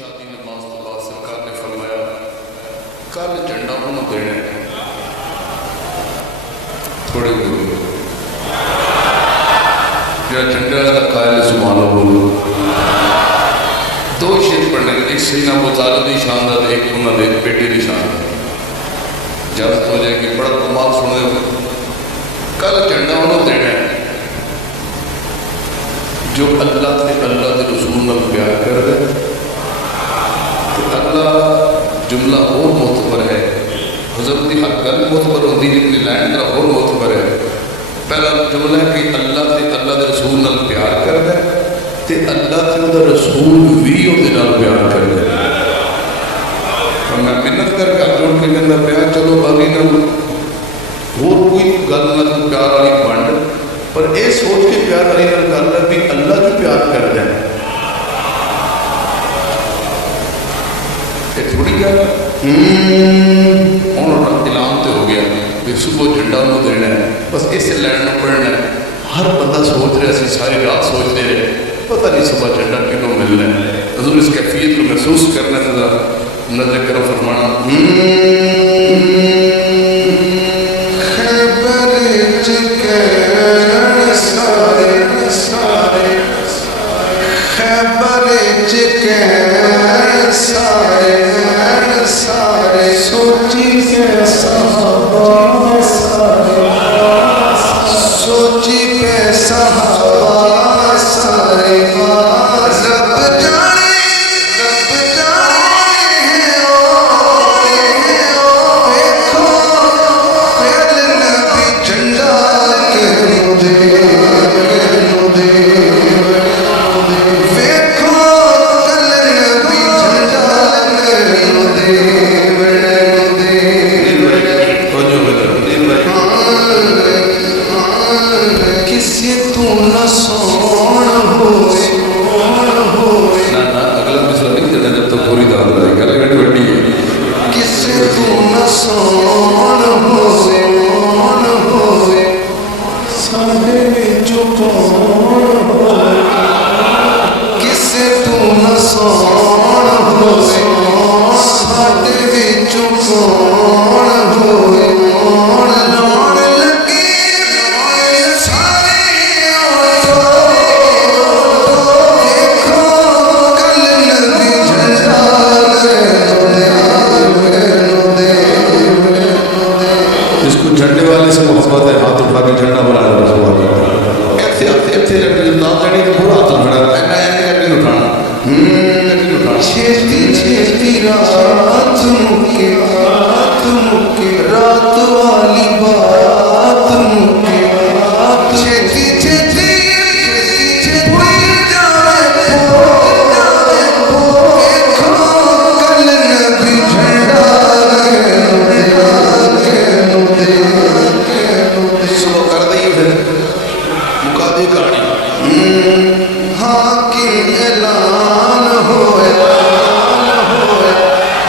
इशा की नमाज तो बाद सरकार ने फरमाया कल झंडा उन्होंने देना है। थोड़े बोलो या झंडे वाला कायल सुभान बोलो। दो शेर पढ़ने, एक सीना बुतारा की शान का, एक उन्होंने बेटे की शान का। इजाजत हो जाएगी, बड़ा कमाल सुने। कल झंडा उन्होंने देना है जो अल्लाह के रसूल नाल प्यार कर दे। तो अगला जुमला और मोतबर है, हज़रत की हर गल मोतबर होती है, लेकिन लैन का और मोतबर है। पहला जुमला है कि अल्लाह के रसूल नाल प्यार कर दे, तो अल्लाह के रसूल भी उहदे नाल प्यार कर दे। मैं मिन्नत करके हाथ जोड़ के कहना प्यार चलो बागी ना होर कोई गल ना प्यार वाली बंड, पर यह सोच के प्यार वाली गल कर रहा भी अल्लाह भी प्यार कर दें। थोड़ी गल ऐलान तो हो गया भी सुबह झंडा उन्होंने देना है, बस इस लैंड में पढ़ना है। हर बंदा सोच रहा सी, सारी रात सोचते रहे, पता नहीं सुबह झंडा किनों मिलना है। हजूर इस कैफियत को महसूस करना जरा नजर करो फरमाना।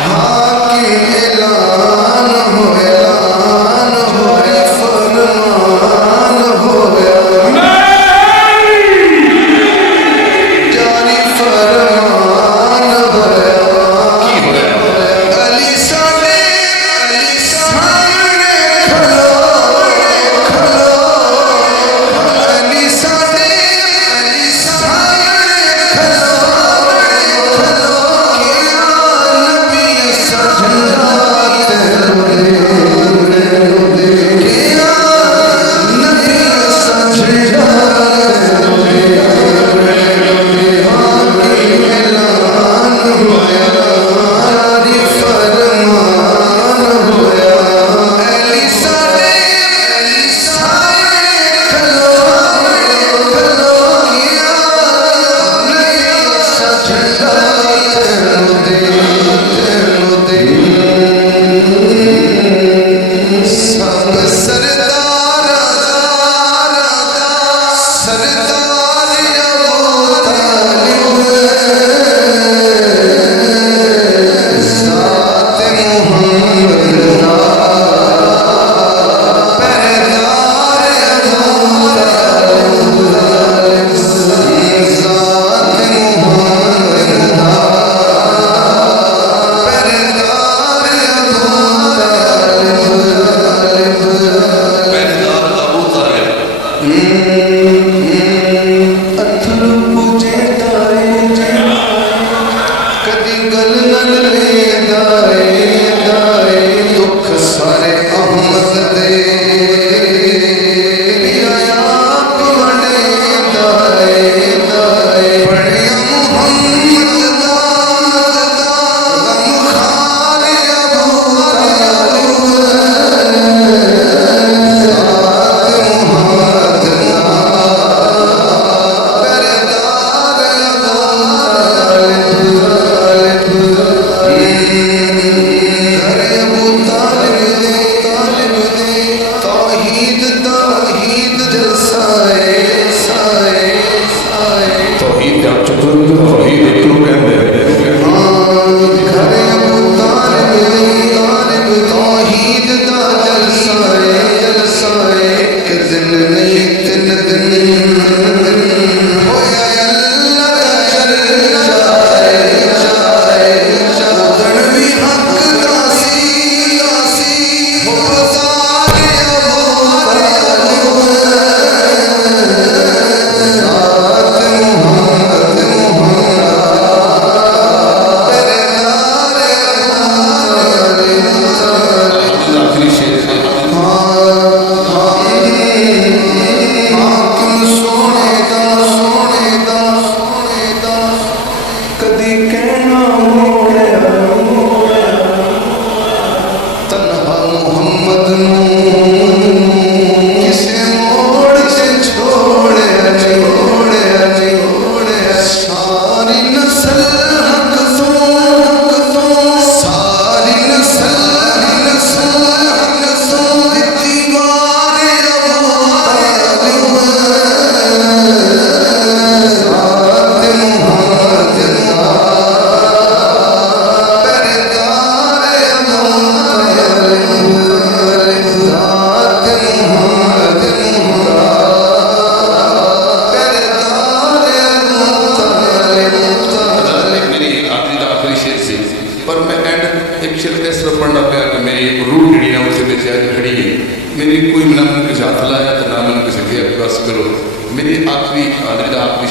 हाँ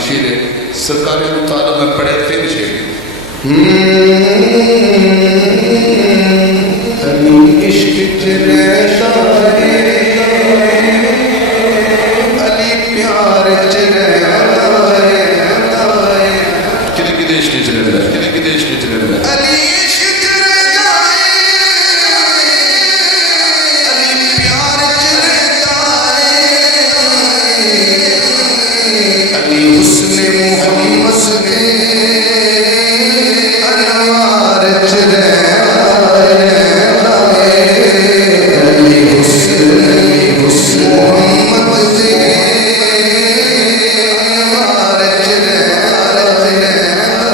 शेर है सरकारी मुताला में पढ़े फिर शेर इश्क रहता है अली प्यार रहता है किले की देश की चले किले की देश की चले अली इश्क रहता है अली प्यार रहता है अली हुस्न मोहम्मद के अनवार रहता है अली हुस्न मोहम्मद के अनवार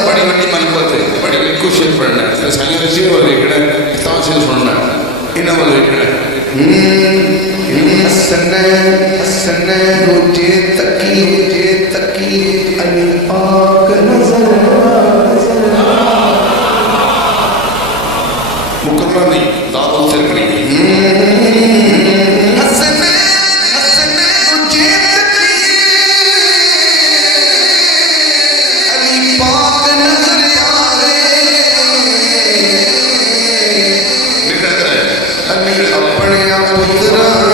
बड़ी बड़ी मनपत है बड़ी बड़ी कोशिश पढ़ना है साइंस से और देखना है किताब से सुनना है इन वाले देखना है हसन हसन रोजे तकी अली पाक नजर मुकर्रमा नहीं दादा से नहीं हसन हसन रोजे तकी अली पाक नजर आवे लिखा है अली अपने पुत्रा